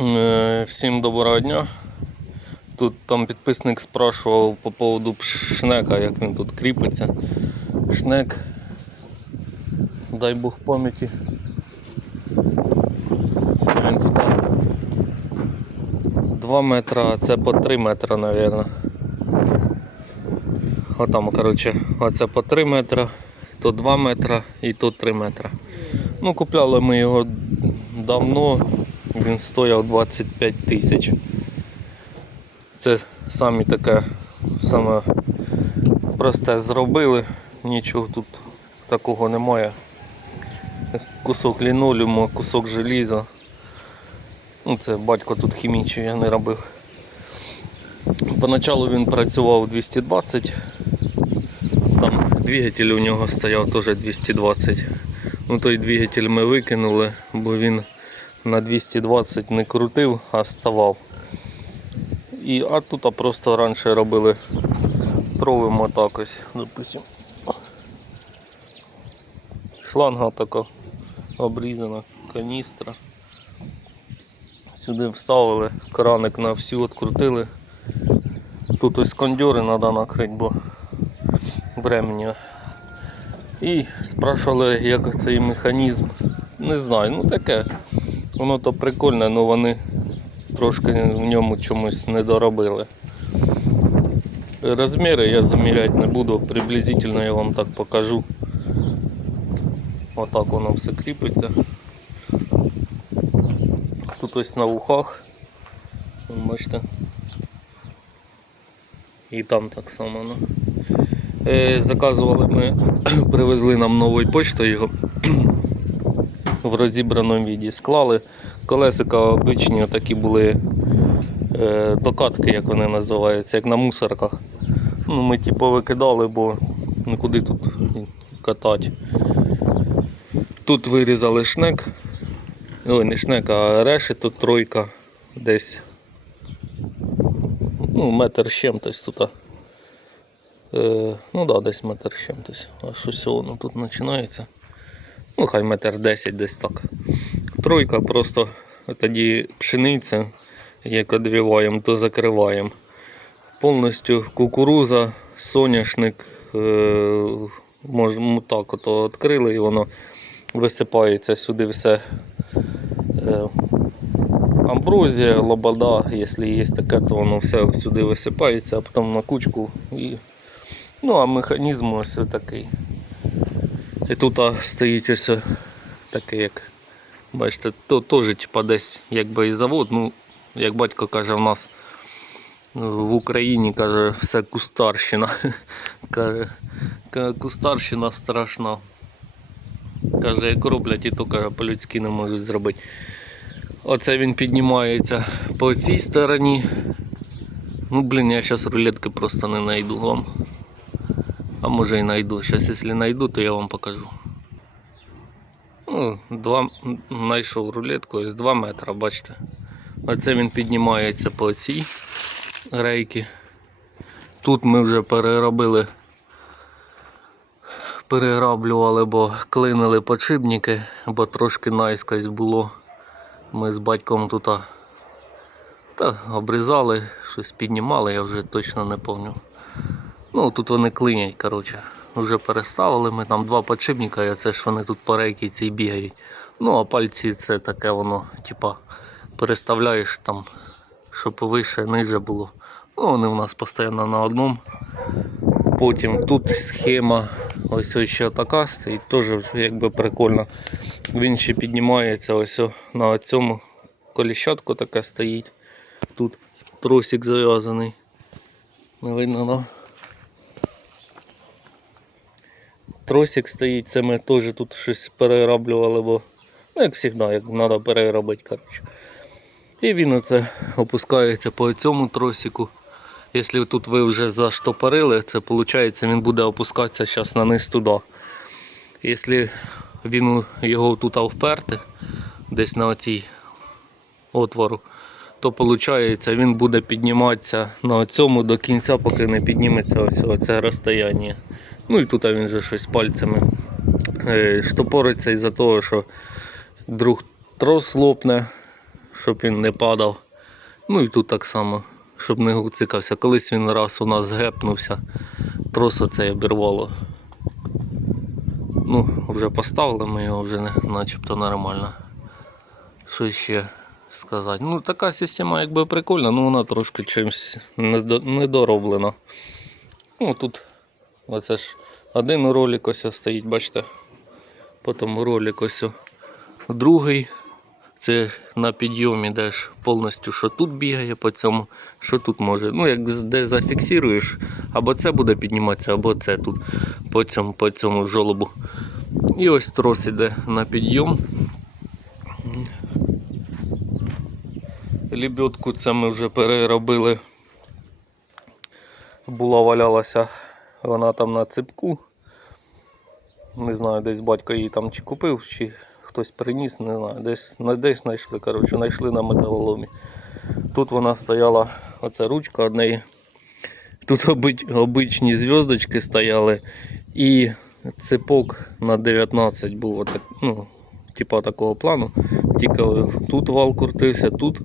Е, Всім доброго дня. Тут там підписник спрашував по поводу шнека, як він тут кріпиться. Шнек, дай Бог пам'яті. Це він тут 2 метри, а це по 3 метри, мабуть. Отам, коротше, оце по 3 метри, то 2 метри і то 3 метри. Ну, купляли ми його давно, він стояв 25 тисяч. Це самі таке саме просте зробили, нічого тут такого немає. Кусок лінолеуму, кусок желіза. Ну, це батько тут хімічний я не робив. Поначалу він працював 220, там двигатель у нього стояв теж 220. Ну той двигатель ми викинули, бо він на 220 не крутив, а ставав. І, а тут просто раніше робили провимо так ось, допустим. Шланга така обрізана, каністра. Сюди вставили, краник на всю відкрутили. Тут ось кондьори треба накрити, бо времени. І спрашували, як цей механізм. Не знаю, ну таке. Воно то прикольне, але вони трошки в ньому чомусь не доробили. Розміри я заміряти не буду, приблизительно я вам так покажу. Отак воно все кріпиться. Тут ось на вухах. Бачите. І там так само. Ну. Е, Заказували ми, привезли нам новою поштою його в розібраному віді. Склали. Колесика обичні такі були е, докатки, як вони називаються, як на мусорках. Ну, ми ті повикидали, бо нікуди тут катати. Тут вирізали шнек. Ой, не шнек, а решето тройка десь. Ну, метр з чим-тось тут. Е, ну да, десь метр з чим-тось. А щось воно тут починається. Ну, хай метр десять десь так. Тройка просто тоді пшениця, як одвіваємо, то закриваємо. Повністю кукуруза, соняшник, е, можемо так ото відкрили і воно висипається сюди все. Е, амброзія, лобода, якщо є таке, то воно все сюди висипається, а потім на кучку. І... Ну а механізм ось такий. І тут стоїть ось такий, як бачите, то теж типа, десь якби і завод. Ну, як батько каже, в нас в Україні каже, все кустарщина. Каже, кустарщина страшна. Каже, як роблять, і то каже, по-людськи не можуть зробити. Оце він піднімається по цій стороні. Ну, блін, я зараз рулетки просто не знайду вам. А може і знайду. Зараз, якщо знайду, то я вам покажу. Ну, рулетку, ось 2 метри, бачите. Оце він піднімається по цій рейки. Тут ми вже переробили, перераблювали, бо клинили подшипники, бо трошки наїскось було. Ми з батьком тут обрізали, щось піднімали, я вже точно не пам'ятаю. Ну, тут вони клинять, коротше. Вже переставили ми там два подшипника, і це ж вони тут по рейки ці бігають. Ну, а пальці це таке воно, типа, переставляєш там, щоб вище, ниже було. Ну, вони у нас постійно на одному. Потім тут схема, ось ось ще така стоїть, теж якби прикольно. Він ще піднімається ось на цьому коліщатку таке стоїть. Тут тросик зав'язаний. Не видно, да? Тросик стоїть, це ми теж тут щось перероблювали, бо ну, як завжди, як треба переробити. Коротше. І він оце опускається по цьому тросику. Якщо тут ви вже заштопорили, це виходить, він буде опускатися зараз на низ туди. Якщо він його тут вперти, десь на оцій отвору, то виходить, він буде підніматися на цьому до кінця, поки не підніметься ось оце розстояння. Ну і тут він же щось пальцями е, штопориться із-за того, що друг трос лопне, щоб він не падав. Ну і тут так само, щоб не гуцикався. Колись він раз у нас гепнувся, трос оцей обірвало. Ну, вже поставили ми його вже начебто нормально. Що ще сказати? Ну, така система якби прикольна, ну вона трошки чимось недо- недороблена. Ну тут оце ж один ролик ось стоїть, бачите? Потім ролик ось другий. Це на підйомі, де повністю, що тут бігає по цьому, що тут може. Ну, як десь зафіксуєш, або це буде підніматися, або це тут по цьому, по цьому жолобу. І ось трос іде на підйом. Лебедку це ми вже переробили. Була валялася вона там на ципку. Не знаю, десь батько її там чи купив, чи хтось приніс, не знаю. Десь, десь знайшли, коротше, знайшли на металоломі. Тут вона стояла, оця ручка однеї. Тут обич, обичні зв'язочки стояли і ципок на 19 був отак, ну, типа такого плану. Тільки тут вал крутився, тут.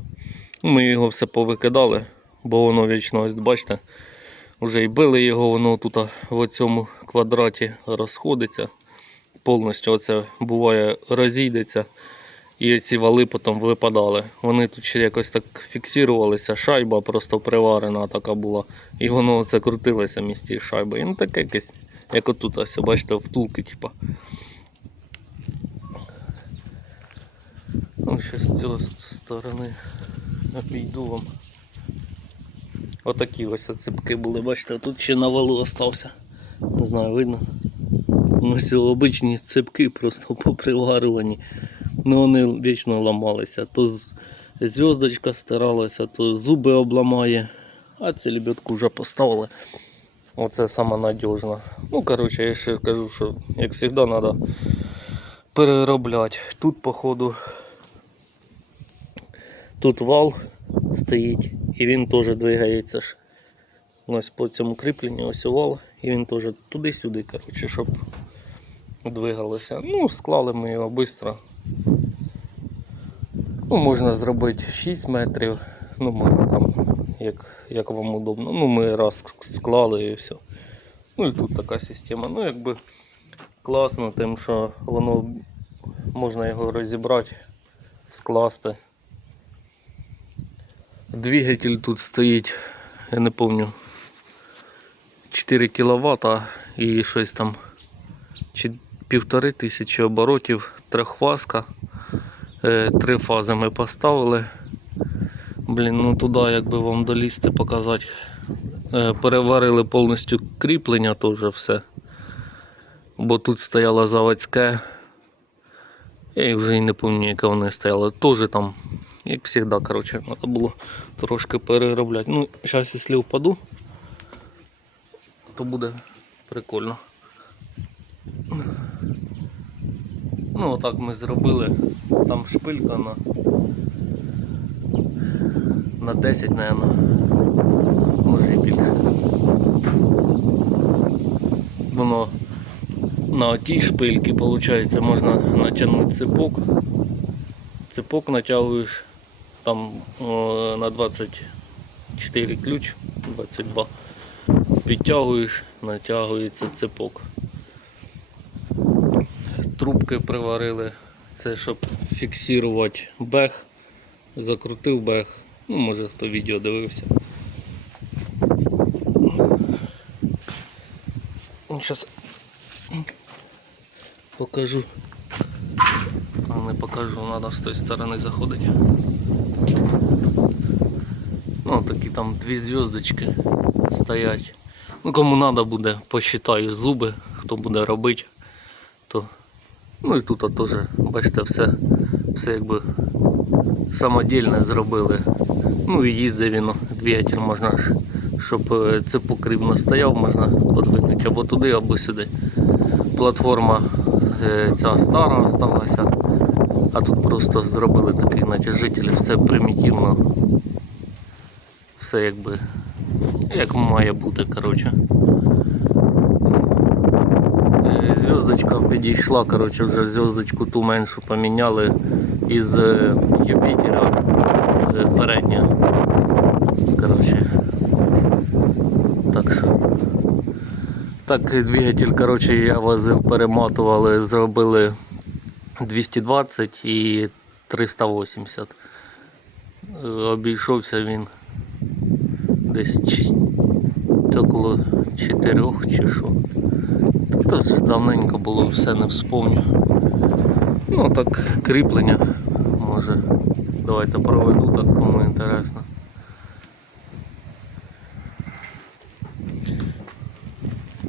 Ми його все повикидали, бо воно вічно, ось бачите, вже і били його, воно тут в цьому квадраті розходиться. Повністю оце буває розійдеться. І ці вали потім випадали. Вони тут ще якось так фіксувалися, шайба просто приварена така була. І воно оце крутилося в місті шайби. І ну таке якесь, як отут, ось, бачите, втулки, типа. Ну, ще з цього сторони обійду вам. Отакі ось ципки були, бачите, тут ще на валу остався. Не знаю, видно. Ну, все обичні ципки просто поприварювані. Ну вони вічно ламалися. То зв'язочка стиралася, то зуби обламає. А цю лебедку вже поставили. Оце саме надіжно. Ну, коротше, я ще кажу, що як завжди треба переробляти. Тут, походу, тут вал стоїть і він теж двигається ж. Ось по цьому кріпленню ось вал, і він теж туди-сюди, коротше, щоб двигалося. Ну, склали ми його швидко. Ну, можна зробити 6 метрів, ну, можна там, як, як вам удобно. Ну, ми раз склали і все. Ну і тут така система. Ну, якби класно, тим, що воно можна його розібрати, скласти. Двигатель тут стоїть, я не пам'ятаю, 4 кВт і щось там чи півтори тисячі оборотів, трьохфазка. Е, Три фази ми поставили. Блін, ну туди якби вам долізти, показати. Е, Переварили повністю кріплення теж все. Бо тут стояло заводське. Я вже і не пам'ятаю, яке вони стояли. Теж там, як завжди, коротше, треба було трошки переробляти. Ну, зараз, якщо впаду, то буде прикольно. Ну, отак ми зробили. Там шпилька на, на 10, мабуть. Може і більше. Воно на тій шпильці, виходить, можна натягнути цепок. Цепок натягуєш там о, на 24 ключ, 22. Підтягуєш, натягується цепок трубки приварили. Це щоб фіксувати бег. Закрутив бег. Ну, може хто відео дивився. Зараз покажу. А не покажу, треба з тої сторони заходити. Ну, такі там дві зв'язочки стоять. Ну, кому треба буде, посчитаю зуби, хто буде робити, то Ну і тут теж, бачите, все, все якби самодільне зробили. Ну і їздив він, двигатель можна ж, щоб е, цепок рівно стояв, можна подвинути або туди, або сюди. Платформа е, ця стара осталася, а тут просто зробили такий натяжитель, все примітивно. Все якби як має бути, коротше. Е, Зв'язочка підійшла, коротше, вже зв'язочку ту меншу поміняли із е, Юпітера е, передня. Коротше. Так. Так, двигатель, коротше, я возив, перематували, зробили 220 і 380. Е, Обійшовся він десь около 4 чи що. Та ж давненько було, все не вспомню. Ну так, кріплення може. Давайте проведу так, кому інтересно.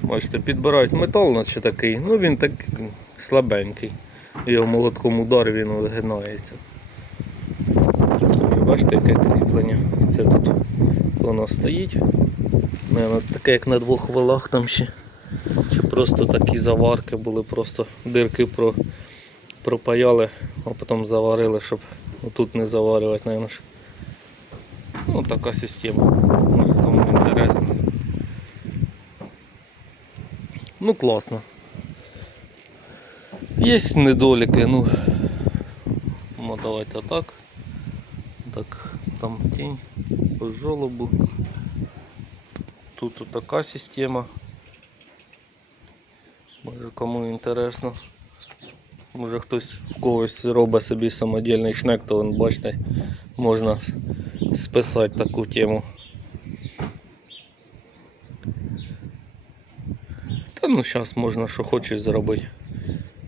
Бачите, підбирають метал, наче такий, ну він такий слабенький. Його молотком удар він вигинається. Бачите, яке кріплення. Це тут воно стоїть. Наверно, таке як на двох валах там ще. Чи просто такі заварки були, просто дирки про, пропаяли, а потім заварили, щоб отут не заварювати, ж. Ну, така система. Може кому інтересно. Ну класно. Є недоліки, ну. Ну давайте так. Так, там тінь по жолобу. Тут така система. Може кому інтересно. Може хтось в когось робить собі самодільний шнек, то вон, бачите, можна списати таку тему. Та ну зараз можна що хочеш зробити.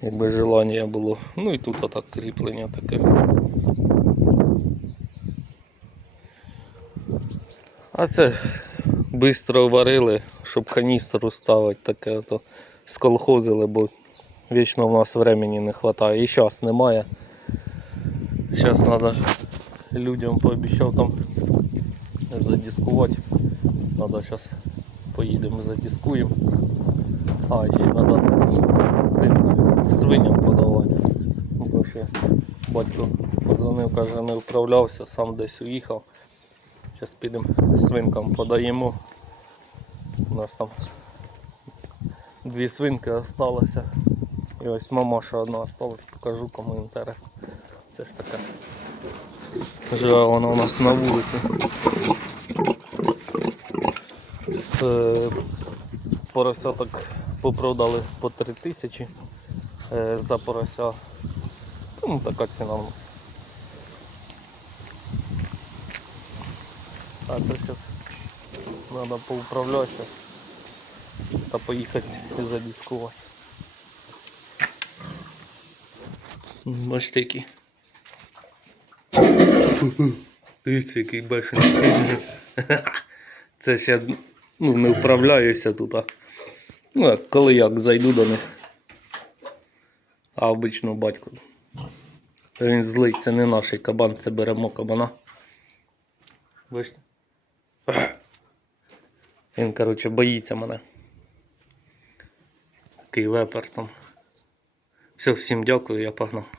Якби желання було. Ну і тут отак кріплення таке. А це швидко варили, щоб каністру ставити, таке ото сколхозили, бо вічно в нас времени не вистачає. І зараз немає. Зараз треба людям пообіцяв там задискувати. Треба зараз поїдемо задискуємо. А, ще треба свиням подавати. Бо ще батько подзвонив, каже, не вправлявся, сам десь уїхав. Зараз підемо свинкам подаємо. У нас там дві свинки залишилося. І ось мамаша одна осталась, покажу кому інтересно. Це ж таке. Живе вона у нас на вулиці. Е, поросяток попродали по 3 тисячі е, за порося. Ну, така ціна у нас. А це зараз треба поуправлятися та поїхати задіскувати. М, Бачите, які. Дивіться, який бешений. Це ще ну, не вправляюся тут. А. Ну, як, коли як зайду до них. А обично батько. Він злий, це не наш кабан, це беремо кабана. Бачите? Він, коротше, боїться мене. Такий вепер там. Все, всім дякую, я погнав.